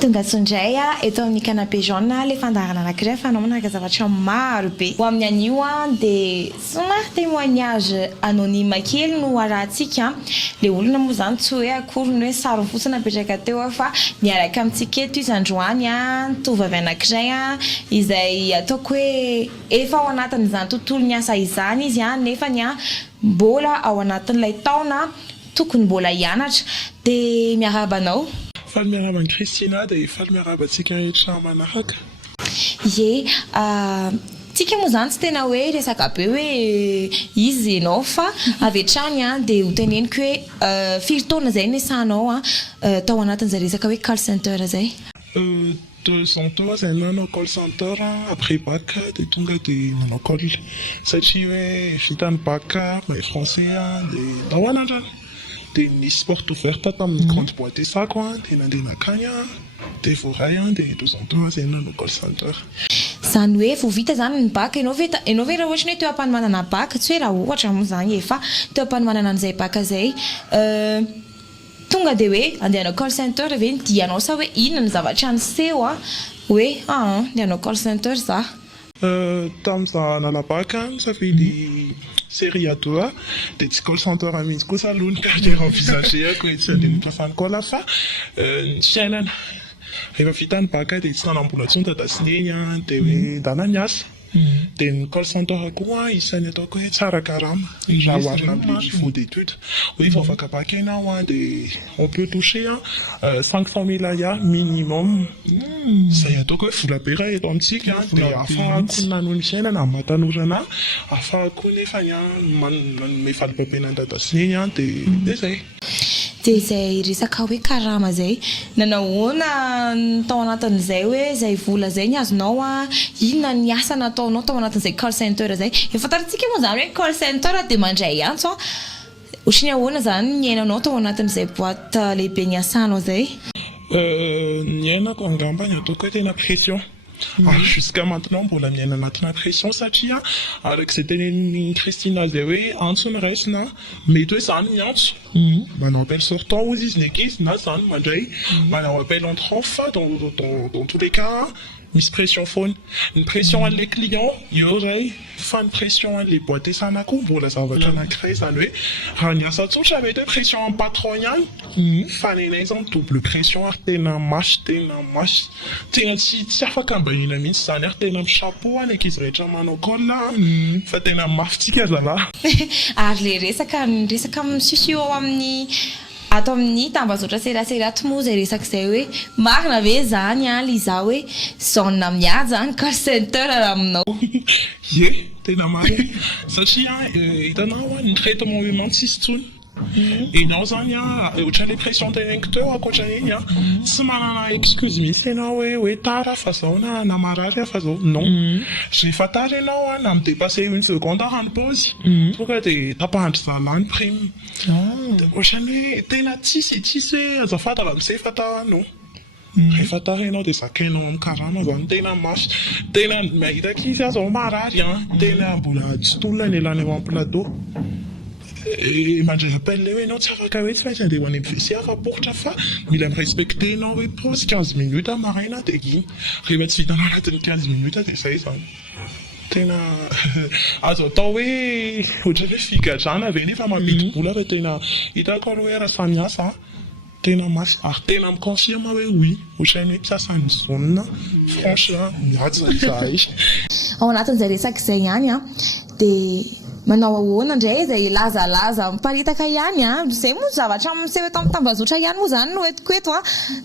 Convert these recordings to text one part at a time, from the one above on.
tonga tsondray eto amin'ny canapé jaune le fandarana anankiray fanaonaka zavatra maro be ho amin'ny anio dia somary témoignage anonyme kely no arahantsika le olona moa zany tsy hoe akory ny hoe sary fotsiny napetraka teo fa miaraka amintsika eto izy androany tovavy anankiray izay ataoko hoe efa ao anatin'izany tontolo ny asa izany izy nefa mbola ao anatin'ilay taona tokony mbola hianatra dia miarabanao faly miarabany Christina dia faly miarabantsika rehetra manaraka tsika moa zany tsy tena hoe resaka be hoe izy ianao fa avy hatrany dia ho teneniko hoe firy taona zay ny sahanao tao anatin'izay resaka hoe call center zay 2 ans zay nanao call center après bac dia tonga dia nanao call satria hoe vita ny bac mais français dia tahoanatra dia nisy porte ouverte tamin'ny grande boîte esako dia nandeha nakany dia voray dia 2 ans zay nanao call center zany hoe vao vita zany ny bac ianao ve raha ohatra hoe teo am-panomanana bac tsy hoe raha ohatra moa zany efa teo am-panomanana an'izay bac zay tonga dia hoe andehanao call center ve dianao sa hoe inona ny zavatra niseho hoe andehanao call center za tamin'izaho nalabac safidy série A2 dia tsy call center mihitsy kosa aloha ny carrière envisagéako hoe tsy andeha nitrafany kola fa ny fiainana rehefa vita ny bac dia tsy nanambola tsony tadasineny dia hoe dana ny asa dia ny call center koa isan'ny ataoko hoe tsara karama raha oharina amin'ny niveau d'étude hoe vao afaka bac ianao dia on peut toucher 500 000 AEA minimum izay ataoko hoe vola be raha eto amintsika dia afahako nanohy ny fiainana matanora afahako nefa manome falipaipena ny dadasineny dia zay dia izay resaka hoe karama zay nanahoana tao anatin'izay hoe izay vola zay ny azonao inona ny asa nataonao tao anatin'izay call center zay efa tarantsika moa zany hoe call center dia mandray antso ohatrany ahoana zany ny ainanao tao anatin'izay boîte lehibe ny asanao zay ny ainako angambany ataoko hoe tena pression jusqu'à maintenant mbola miaina anatina pression satria arak'izay tenen'ny Christina zay hoe antso ny raisina mety hoe zany ny antso manao appel sortant ozy izy ny ankizy na zany mandray manao appel entrant fa dans tous les cas misy pression foana ny pression an'ilay client eo ray fa ny pression an'ilay boîte esanako mbola zavatra anankiray zany hoe raha ny asa tsotra mety hoe pression amin'ny patron ihany fa nenay zany double pression ary tena masy tena tsy afaka mbanina mihitsy zany ary tena chapeau ankizy rehetra manao call fa tena mafitsika zala ary le resaka misisio ao amin'ny ato amin'ny tambazotra seraserato moa zay resak'izay hoe marina ve zany liza hoe zona miady zany call center raha aminao tena marina satria hitanao ny traitement humain tsisy tsony enao zany ohatran'ilay pression teneniko teo akoatran'iny tsy manana excuse mihitsy ianao hoe tara fa zao na marary fa zao non rehefa tara ianao na midépassé 1 seconde ny pause tonga dia tapahandry zalany prime ohatran'ny hoe tena tsisy hoe azafady raha amin'izay fa tara non rehefa tara ianao dia zakainao amin'ny karama zany tena mafy tena mahita kizy zao marary tena mbola tsy tolona ny elany eo amin'ny plateau mandray appel hoe ianao tsy afaka hoe tsy maintsy andeha ho any WC fa poritra fa mila mirespecte ianao hoe pause 15 minutes maraina dia iny rehefa tsy vitanao anatin'ny 15 minutes dia izay zany tena azo atao hoe ohatran'ny hoe figadrana ve nefa mampidi-bola fa tena hitako aloha hoe raha samy asa tena masy ary tena miconfirme hoe oui ohatran'ny hoe mpiasan'ny zone franche miady zay zahay ao anatin'izay resak'izay ihany dia manao ahoana indray izay lazalaza miparitaka ihany zay moa zavatra miseho eto amin'ny tambazotra ihany moa zany no etiko eto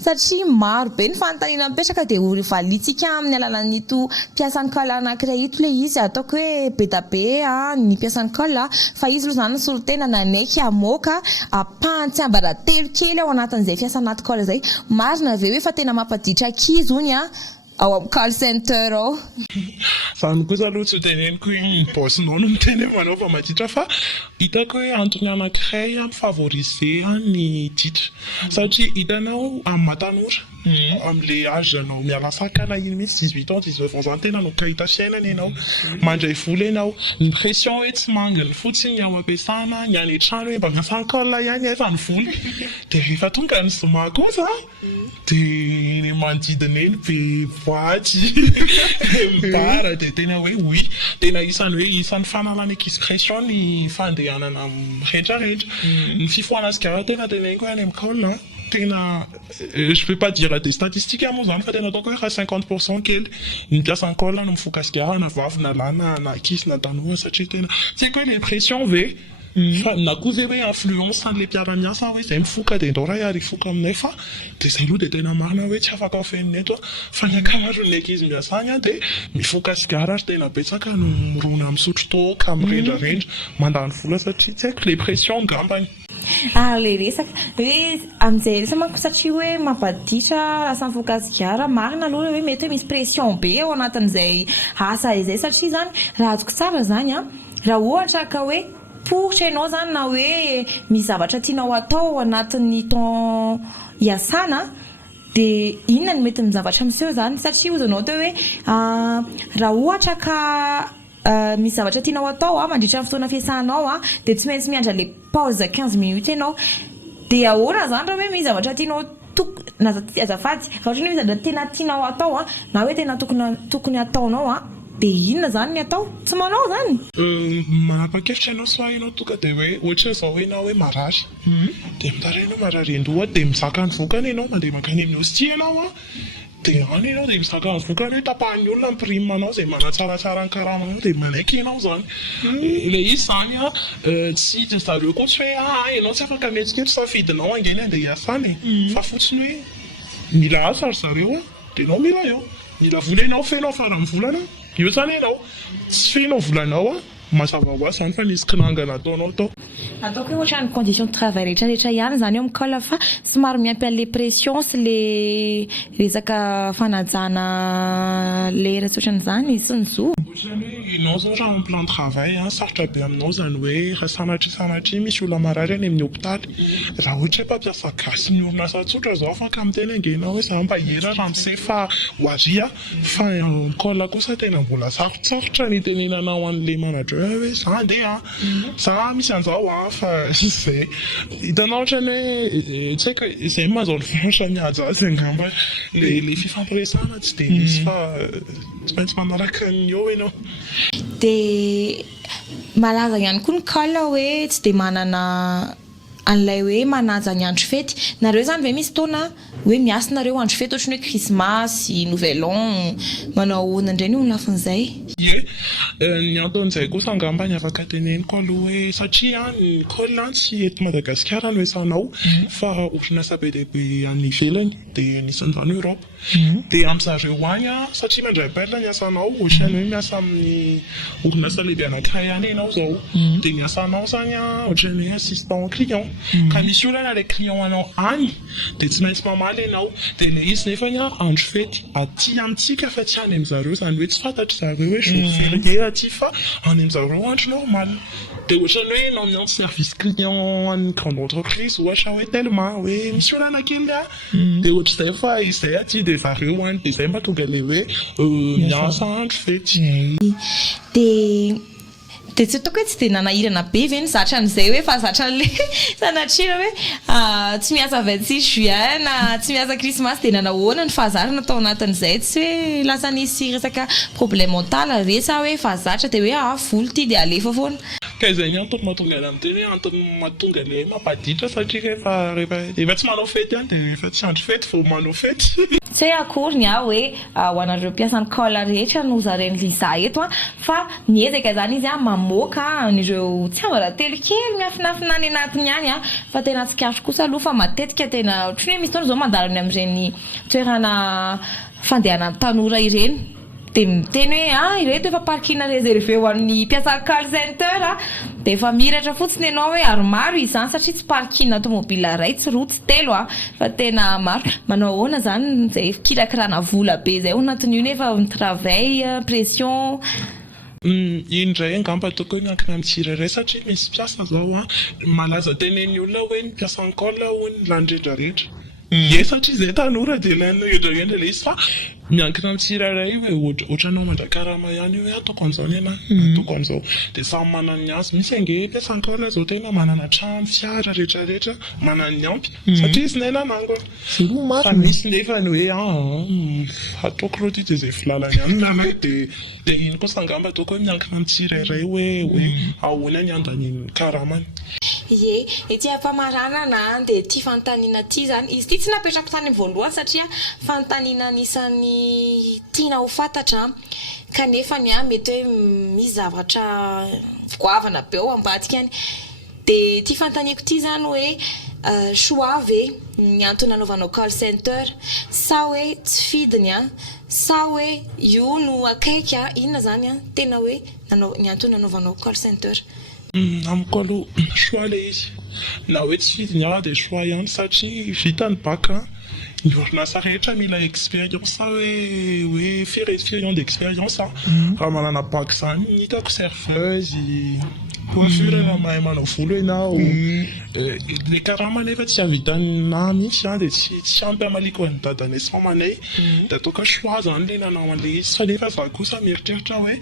satria maro be ny fanontaniana mipetraka dia valitsika amin'ny alalan'ito mpiasan'ny call anankiray ito ilay izy ataoko hoe be da be ny mpiasan'ny call fa izy aloha zany solotena nanaiky amoaka ampahantsiambara telo kely ao anatin'izay fiasanaty call zay marina ve hoe fa tena mampaditra ankizy ony ao amin'ny call center ao zany kosa aloha tsy teneniko hoe bossinao no miteny manao fa maditra fa hitako hoe antony anankiray mifavoriser ny ditra satria hitanao amin'ny matanora am'le âge anao miala sakana iny mihitsy 18 ans 19 ans zany tena no kahita fiainana ianao mandray vola ianao ny pression hoe tsy manginy fotsiny ny ao am-piasana ny any an-trano hoe mba miasa ankola ihany efa ny vola de rehefa tonga ny zoma kosa de ny manodidina eny be boaty mibara de tena hoe oui tena isan'ny fanalana expression ny fandehanana rehetrarehetra ny fifohana sigara tena teneniko any amin'ny kaolina tena je peux pas dire des statistiques moa zany fa tena ataoko hoe 50% kely mipiasa ankola no mifoka sigara na vavy na lahy na ankizy na tanora satria tena tsy haiko hoe le pression ve fa na koa zay hoe influence an'le mpiara-miasa hoe zay mifoka de ndao ray ary hifoka aminay fa de zay aloha de tena marina hoe tsy afaka feniny eto fa ny ankamaroan'ny ankizy miasa any de mifoka sigara ary tena betsaka no mirona misotro toaka mirendrarendra mandany vola satria tsy haiko le pression ngambany le resaka hoe amin'izay resa manko satria hoe mampaditra asa mifoka sigara marina aloha hoe mety hoe misy pression be ao anatin'izay asa izay satria zany raha azoko tsara zany raha ohatra ka hoe poritra ianao zany na hoe misy zavatra tianao atao anatin'ny temps iasana de inona no mety ny zavatra miseho zany satria ozanao teo hoe raha ohatra ka misy zavatra tianao atao mandritra ny fotoana fiasanao de tsy maintsy miandra le pause 15 minutes ianao de ahoana zany raha hoe misy zavatra tianao na azafady raha ohatra hoe misy zavatra tena tianao atao na hoe tena tokony ataonao de inona zany ny atao tsy manao zany manapa-kevitra ianao soa ianao tonga de hoe ohatra zao hoe ianao hoe marary de mitara ianao marary andoha de mizaka ny vokany ianao mandeha makany amin'ny hostia ianao de any ianao de mizaka ny vokany hoe tapahan'ny olona mipirime anao zay manatsaratsara ny karamanao de manaiky ianao zany le izy zany tsy de zareo koa tsy hoe ianao tsy afaka metsiketry safidinao angeny andeha hiasany fa fotsiny hoe mila asa ry zareo de ianao mila eo mila vola ianao fenao farany volana io zany ianao tsy fenao volanao mazava ho azy zany fa misy kinangana ataonao tao ataoko hoe ohatra ny condition de travail rehetrarehetra ihany zany eo mikola fa somary miampy an'le pression sy le resaka fanajana lera tsy ohatran'izany sy ny zo ohatrany hoe ianao zao raha amin'ny plan de travail sarotra be aminao zany hoe raha sanatry misy olona marary any amin'ny hôpitaly raha ohatra hoe mpampiasa gasy ny orinasa tsotra zao afaka miteny angenao hoe za mpahera raha mise fa hoaria fa mikola kosa tena mbola sarotsarotra ny tenenanao an'le manager hoe za andeha za misy an'izao fa zay hitanao ohatrany hoe tsy haiko izay mazao ny franche mihaja azy angamba le fifampiresana tsy de misy fa tsy maintsy manaraka ny eo ianao de malaza ihany koa ny col hoe tsy de manana an'ilay hoe manaja ny andro fety nareo zany ve misy taona hoe miasa nareo andro fety ohatrany hoe krismasy nouvel an manao ahoana indray ny olona lafin'izay ny anton'izay kosa angamba ny afaka teneniko aloha hoe satria ny col tsy eto Madagasikara no esanao fa orinasa be dehibe any ivelany de anisan'izany Europe de amin'zareo any satria mandray perla ny asanao ohatrany hoe miasa amin'ny orinasa lehibe anankiray any ianao zao de ny asanao zany ohatrany hoe assistant client ka misy olana le client anao any de tsy maintsy mamaly ianao de le izy nefany andro fety aty amintsika fa tsy any amin'zareo zany hoe tsy fantatry zareo hoe jour férié aty fa any amin'zareo andro normal de ohatrany hoe ianao miantso service client any grande entreprise ohatra hoe tellement hoe misy olana kely de ohatr'izay fa izay aty de zareo any de zay mba tonga le hoe miasa andro fety de tsy ataoko hoe tsy de nanahirana be ve ny zatra an'izay hoe fa zatra n'le sanatria hoe tsy miasa 26 juin na tsy miasa krismasy de nanahoana ny fahazarana atao anatin'izay tsy hoe lasa nisy resaka problème mental resa hoe fahazatra de hoe voly ty de alefa foana ka izay ny antony mahatonga any amin'ny teny antony mahatonga le mampaditra satria rehefa tsy manao fety any de rehefa tsy andro fety vao manao fety tsy hoe akory ny hoe ho anareo mpiasan'ny col rehetra no zareny liza eto fa niezaka zany izy mamoaka an'ireo tsy ambaratelo kely miafinafina any anatiny any fa tena tsikafo kosa aloha fa matetika tena ohatrany hoe misy taona zao mandalany amin'ireny toerana fandehana tanora ireny de miteny hoe ireto efa parking réservé ho an'ny mpiasa call center de efa miratra fotsiny ianao hoe ary maro izany satria tsy parking automobile ray tsy roa tsy telo fa tena maro manao ahoana zany zay kirakirana vola be zay ao anatin'io nefa ny travail pression indray angamba toko hoe miankina amin'ny tsirairay satria misy mpiasa zao malaza tenen'ny olona hoe ny mpiasa col hoy ny landrendra rehetra Ie satria zay tanora dia ilainao endraendra ilay izy fa miankina amin'ny tsirairay hoe ohatranao mandrakarama ihany hoe ataoko an'izao ny anahy ataoko an'izao dia samy manana ny azy misy ange mpiasan-kaola zao tena manana trano fiara rehetrarehetra manana ny ampy satria izy nay nanangona fa misy nefa ny hoe ataoko rô ty dia zay filalany ihany nanahy dia iny kosa angamba ataoko hoe miankina amin'ny tsirairay hoe ahoana ny andaniny karamany. Ie, ity ampamaranana dia ity fanontaniana ity zany izy ity tsy napetrako tany amin'ny voalohany satria fanontaniana anisan'ny tiana ho fantatra kanefa ny mety hoe misy zavatra goavana be ao ambadikany dia ity fanontaniako ity zany hoe choix ve ny antony anaovanao call center sa hoe tsy fidiny sa hoe io no akaiky inona zany tena hoe ny antony anaovanao call center. Amiko aloha choix ilay izy na hoe tsy fidiny dia choix ihany satria vita ny baka ny orinasa rehetra mila expérience hoe ferifiant d'expérience raha manana baka zany ny hitako serveuse coiffure raha mahay manao volo ianao le karama nefa tsy havitana mihitsy dia tsy ampy amaliko ny dadany sy mamanay dia ataoko choix zany le nanao an'ilay izy fa nefa za kosa mieritreritra hoe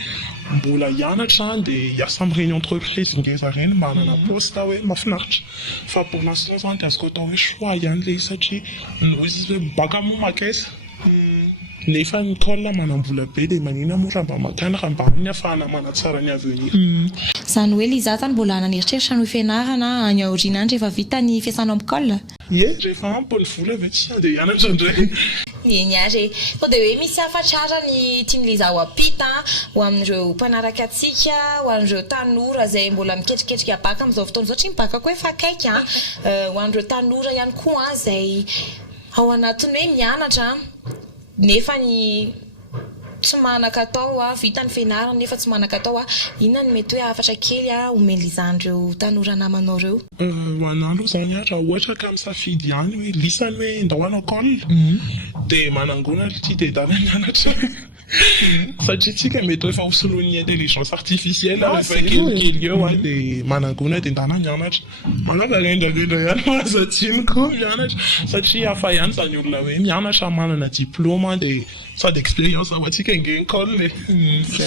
mbola hianatra dia hiasa amin'ny réunion entreprise ngeza reny manana poste hoe mahafinaritra fa pour l'instant zany dia azoko atao hoe choix ihany le izy satria noho izy hoe baka mo makesa nefa ny call manambola be dia manina mo raha mba makana raha mba ny ahafahana manatsara ny avenir. Zany hoe Liza zany mbola naneritreritra ny fianarana any aoriana any rehefa vita ny fiasanao amin'ny call? Ie, rehefa ampy ny vola ve tsy andeha hianatra indray. Eny ary sao dia hoe misy hafatrara ny tiany Liza ho ampita ho amin'ireo mpanaraka antsika ho amin'ireo tanora izay mbola miketriketrika baka amin'izao fotoana izao tsy mibaka koa efa akaiky ho amin'ireo tanora ihany koa izay ao anatiny hoe mianatra nefa ny tsy manan-katao vita ny fianarana nefa tsy manan-katao inona ny mety hoe hafatra kely omeny Liza an'ireo tanora namanao ireo? Ho anahy aloha zany raha ohatra ka misafidy ihany hoe lisany hoe ndao hanao call dia manangona ity dia dala mianatra satria tsika mety efa hosoloan'ny intelligence artificielle rehefa kelikely eo dia manangona dia ndana mianatra manava rendrarendra ihany mahazatsiny koa mianatra satria hafa ihany zany olona hoe mianatra manana diplôme dia sady expérience ao antsika ingeny call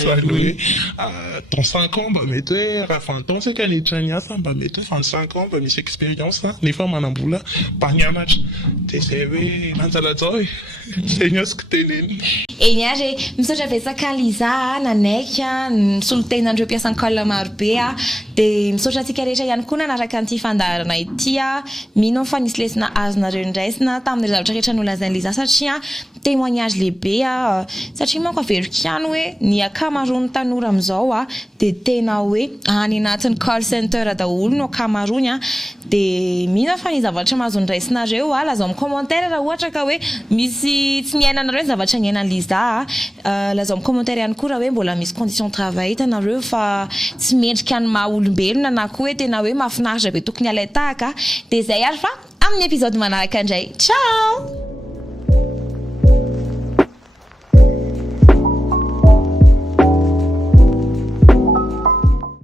zany hoe dans 5 ans mba mety hoe raha 20 ans sika niditra ny asa mba mety hoe 25 ans mba misy expérience nefa manambola mba nianatra dia zay hoe lanjalajao zay ny azoko teneny. Eny ary misaotra betsaka Liza nanaiky nisolotenandreo mpiasan'ny call marobe dia misaotra antsika rehetra ihany koa nanaraka an'ity fandaharana ity mino fa nisy lesona azonareo indraisina tamin'ireo zavatra rehetra nolazain'ny Liza satria témoignage lehibe satria manko averiko ihany hoe ny akamaroany tanora amin'izao dia tena hoe any anatin'ny call center daholo no akamaroany dia mino fa ny zavatra mahazo niraisinareo lazao amin'ny commentaire raha ohatra ka hoe misy tsy niainanareo ny zavatra niainan'ny Liza lazao amin'ny commentaire ihany koa raha hoe mbola misy condition de travail hitanareo fa tsy mendrika ny maha olombelona na koa hoe tena hoe mahafinaritra be tokony alay tahaka dia izay ary fa amin'ny épisode manaraka indray. Ciao!